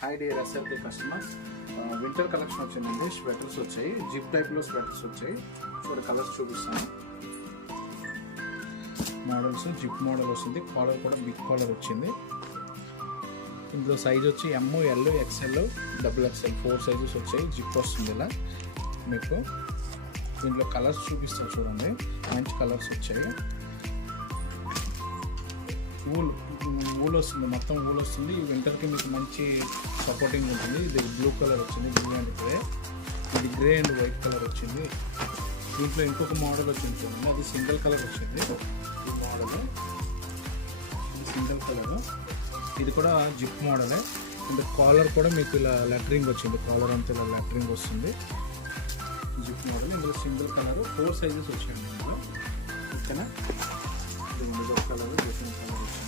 Hi dear ఎస్ఎల్కే customers, winter collection వచ్చిందండి. Sweaters వచ్చాయి, zip టైప్లో స్వెటర్స్ వచ్చాయి. చూడ కలర్స్ చూపిస్తాను. మోడల్స్ జిప్ మోడల్ వస్తుంది. కాలర్ కూడా బిగ్ కాలర్ వచ్చింది. ఇందులో సైజ్ వచ్చి ఎమ్, ఎల్, ఎక్స్ఎల్, XXL 4 సైజెస్ వచ్చాయి. జిప్ వస్తుంది ఇలా మీకు. దీంట్లో కలర్స్ చూపిస్తారు చూడండి, మంచి కలర్స్ వచ్చాయి. ఊల్ వస్తుంది, మొత్తం ఊల్ వస్తుంది. ఈ వింటర్కి మీకు మంచి సపోర్టింగ్ ఉంటుంది. ఇది బ్లూ కలర్ వచ్చింది, బ్లూ అండ్ గ్రే. ఇది గ్రే అండ్ వైట్ కలర్ వచ్చింది. దీంట్లో ఇంకొక మోడల్ వచ్చింది చూడండి, అది సింగిల్ కలర్ వచ్చింది. ఈ మోడల్ సింగిల్ కలర్, ఇది కూడా జిప్ మోడలే. అండ్ కాలర్ కూడా మీకు ఇలా లెటరింగ్ వచ్చింది. కాలర్ అంతా ఇలా లెటరింగ్ వస్తుంది. Zip model. ఇందులో సింగిల్ కలర్ 4 సైజెస్ వచ్చాయండి. ఇందులో ఓకేనా. ఇది కలర్, డిఫరెంట్ కలర్ వచ్చింది.